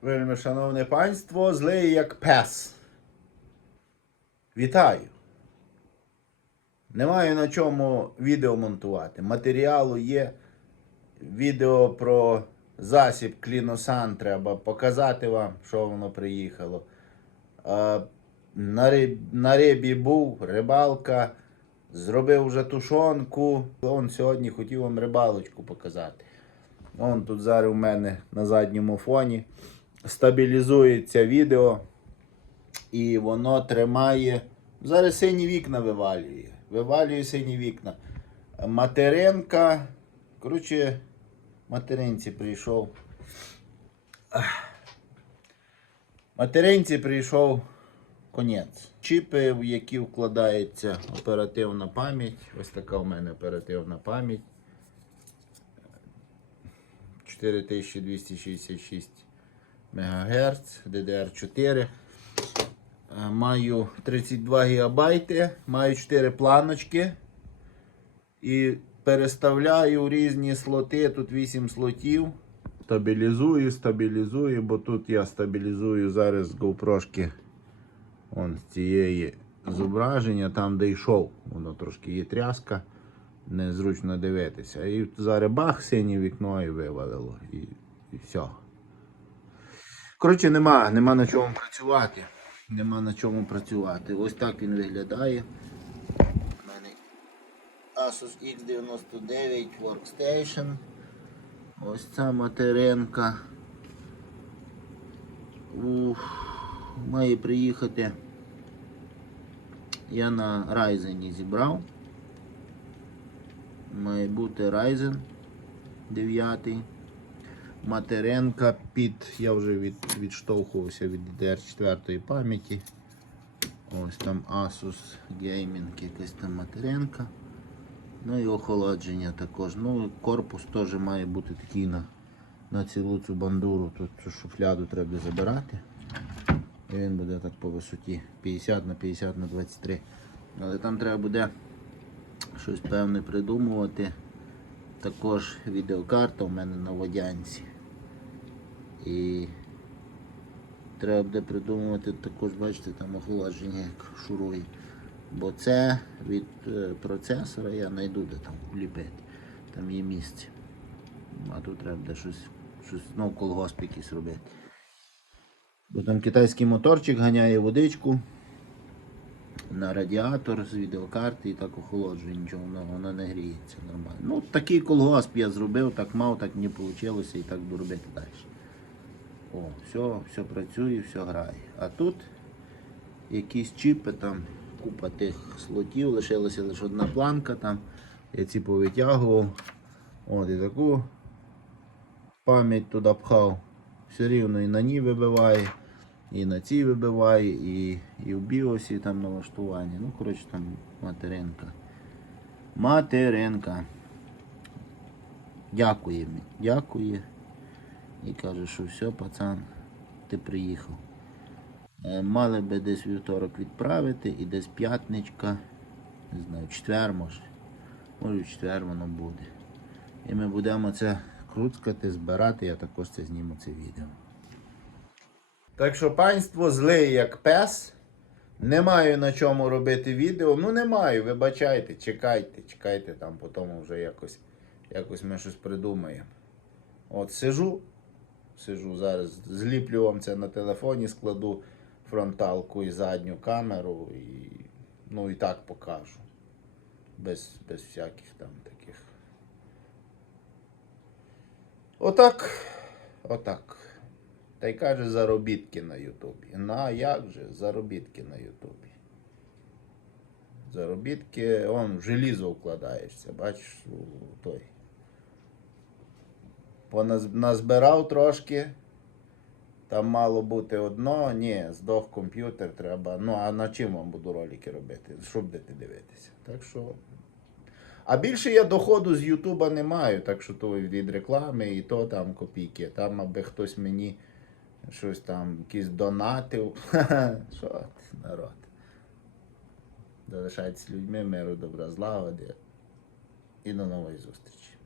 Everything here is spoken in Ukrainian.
Вельми шановне панство, злий як пес. Вітаю. Не маю на чому відео монтувати. Матеріалу є. Відео про засіб кліносан треба показати вам, що воно приїхало. На, риб, на рибі був, рибалка. Зробив вже тушонку. Он сьогодні хотів вам рибалочку показати. Он тут зараз у мене на задньому фоні стабілізується відео. І воно тримає. Зараз сині вікна вивалює. Вивалює сині вікна. Материнка. Коротше, материнці прийшов. Материнці прийшов конець. Чіпи, в які вкладається оперативна пам'ять. Ось така у мене оперативна пам'ять. 4266 МГц, DDR4. Е, Маю 32 ГБ, маю 4 планочки. І переставляю різні слоти. Тут 8 слотів. Стабілізую, стабілізую, бо тут я стабілізую зараз GoPro з цієї зображення, там де йшов. Воно трошки є тряска, незручно дивитися. І зараз бах, синє вікно і вивалило. І, і все. Коротше, нема, нема на чому працювати. Нема на чому працювати. Ось так він виглядає. У мене Asus X99 Workstation. Ось ця материнка. Ух, має приїхати. Я на Ryzen зібрав. Має бути Ryzen 9. Материнка під. Я вже від, відштовхувався від DDR4 пам'яті. Ось там Asus Gaming, якась там материнка. Ну і охолодження також. Ну корпус теж має бути такий на, на цілу цю бандуру. Тут цю шуфляду треба забирати. І він буде так по висоті 50 на 50 на 23. Але там треба буде щось певне придумувати. Також відеокарта у мене на водянці. І треба буде придумувати також, бачите, там охолодження як шурує. Бо це від е, процесора я знайду де там вліпити. Там є місце. А тут треба буде щось, щось ну, колгосп якийсь робити. Бо там китайський моторчик ганяє водичку на радіатор з відеокарти і так охолоджує, нічого воно, не гріється нормально. Ну, такий колгосп я зробив, так мав, так не вийшло і так буду робити далі. О, все, все працює, все грає. А тут якісь чіпи, там купа тих слотів, лишилася лише одна планка там. Я ці повитягував. От і таку пам'ять туди пхав. Все рівно і на ній вибиває, і на цій вибиває, і, і в біосі там налаштування. Ну, коротше, там материнка. Материнка. Дякує мені. Дякує. І каже, що все, пацан, ти приїхав. Е, Мали би десь вівторок відправити і десь п'ятничка, не знаю, четвер може. Може в четвер воно буде. І ми будемо це круткати, збирати, я також це зніму це відео. Так що панство злий як пес. Не маю на чому робити відео. Ну не маю, вибачайте, чекайте, чекайте там, потім вже якось, якось ми щось придумаємо. От сижу, сижу зараз, зліплю вам це на телефоні, складу фронталку і задню камеру і ну і так покажу. Без, без всяких там таких. Отак. Отак. Та й каже заробітки на Ютубі. Ну а як же заробітки на Ютубі? Заробітки, он в желізо вкладаєшся, бачиш, той. Назбирав трошки. Там мало бути одно, ні, здох комп'ютер, треба. Ну, а на чим вам буду ролики робити? Що будете дивитися? Так що. А більше я доходу з Ютуба не маю, так що то від реклами і то там копійки. Там, аби хтось мені щось там, якісь донатив. Що народ? Залишайтесь людьми, миру, добра, злагоди. І до нової зустрічі.